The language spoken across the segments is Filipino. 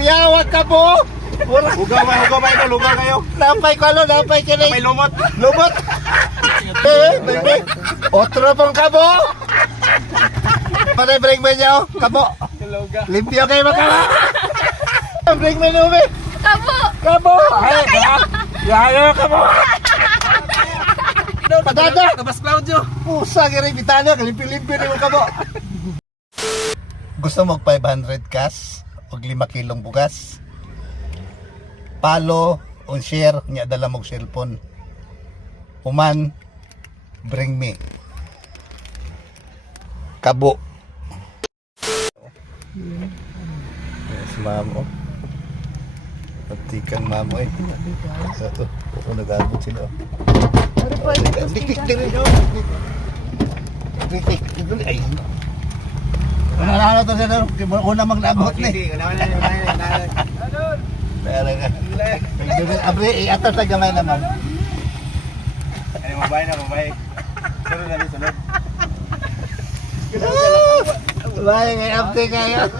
Kuya, wag ka po. Wala. Lugaw ba ito? Lugaw kayo? Napay ko ano, napay ka May lumot. Lumot. Bebe. Otro pong kabo. Pare, bring me niyo. Kabo. Limpyo kayo makala. Bring me niyo, be. Kabo! Kabo. Ay, yayo kabo. Padada. Tabas Claudio. Pusa, kiri bitano. Kalimpi-limpi rin mo kabo. Gusto mo 500 cash o 5 kilong bugas? Palo o share niya dala mong cellphone. Human, bring me. Kabo. Yes, mamo. Pati kang mamo eh. Ito, kung nag-abot sila. Dik-dik din rin. Dik-dik din ay. Ano to sila? Una mag-abot na eh. Pero nga. Abri, atas na gamay naman. Ay, mabay na, mabay. Sunod na rin, sunod. Bahay, may update kayo.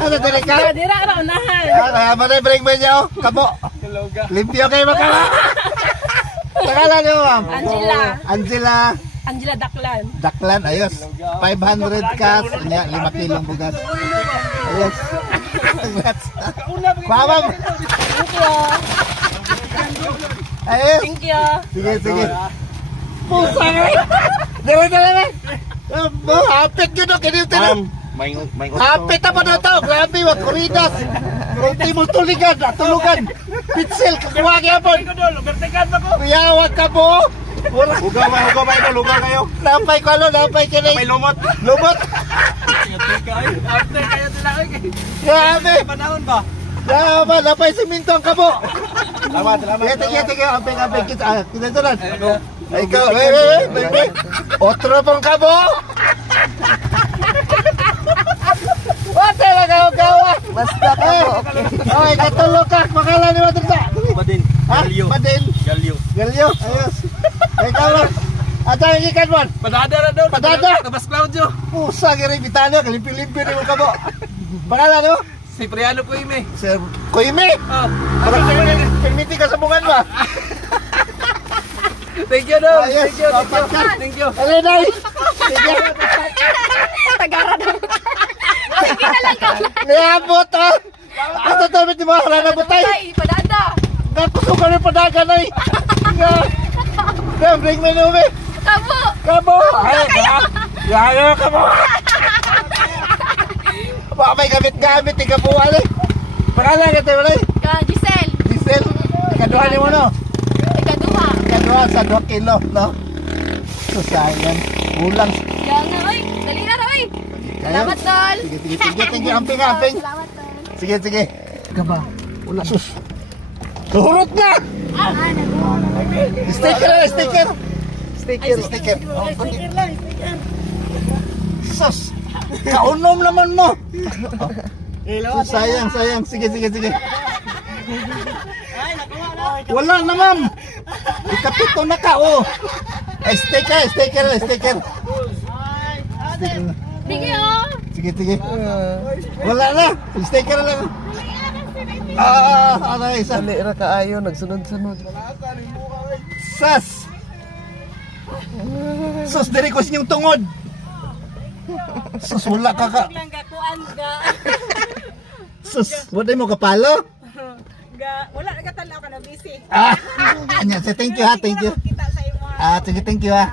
Ano tali ka? Dira ka na unahan. Kaya mo na bring mo niyo, kabo. Limpyo kayo makala. Takala niyo, ma'am. Angela. Angela Angela Daklan. Daklan, ayos. 500 cash, 5 kilong bugas. Ayos. Congrats. Mamam. Thank you. Ayos. Thank you. Sige, sige. Pusa nga. Dala, dala. Hapit yun o, kinito na. May Hapit na pa na ito. Grabe, wag kuridas. Kunti mo tuligan, tulugan. Pitsel, kakuha kaya po. Kuya, wag ka po. Lugaw ba ito? Lugaw kayo? Napay ko ano, napay ka na. May lumot. Lumot. Grabe. Panahon ba? Grabe, napay siminto ang kabo. Salamat. Sige, amping, kita. Kita tulan. Ikaw, baby. Otro pong kabo. Wala talaga ang gawa. Basta kabo, okay. Okay, katulog ka. Makala ni mo dito. Badin. Ha? Badin. Galyo. Ayos. Ikaw lang. At ang ikan mo. Padada na doon. Padada. Tabas Claudio. Pusa, kiri bitano. Kalimpi-limpi rin mo kabo. Makala ni mo? Si Priano Kuime. Sir Koime. Parang permiti ka sa bungan ba? Thank you, Dom. Ayos. Thank you. Alay, Nay. Sige. Tagara na. Sige na lang ka. Niabot ah. Asa to mit mo harana butay. Ay, padada. Natusukan ni padagan ay. Bring me nuwe. Kabo. Kabo. Ay, yayo kabo. Ba may gamit tiga buwal eh. Pangalan ka tayo Ka Giselle. Diesel. Kaduha ni mo no. Ikaduha. Kaduha sa 2 kilo no. So sayang. Ulang. Yan na, oy. Dali na, oy. Salamat, Tol. Sige. Amping. Salamat, Tol. Sige. Kaba. Ulang. Sus. Tuhurot na. Sticker. Sus. Kaunom naman mo. Oh, sayang. Sige. Wala na, ma'am. Ikapito na ka, oh. Ay, sticker. Sige, oh. Sige. Wala na. Sticker lang. Aray, isa. Dali ra kaayo nagsunod-sunod. Sus, diri ko sinyong tungod. Sus, wala ka. Lang gakuan ga. Sus, wala mo kapalo? Wala na katalaw ka na busy. Anya, thank you ha. Kita sa imo. Sige, thank you ha.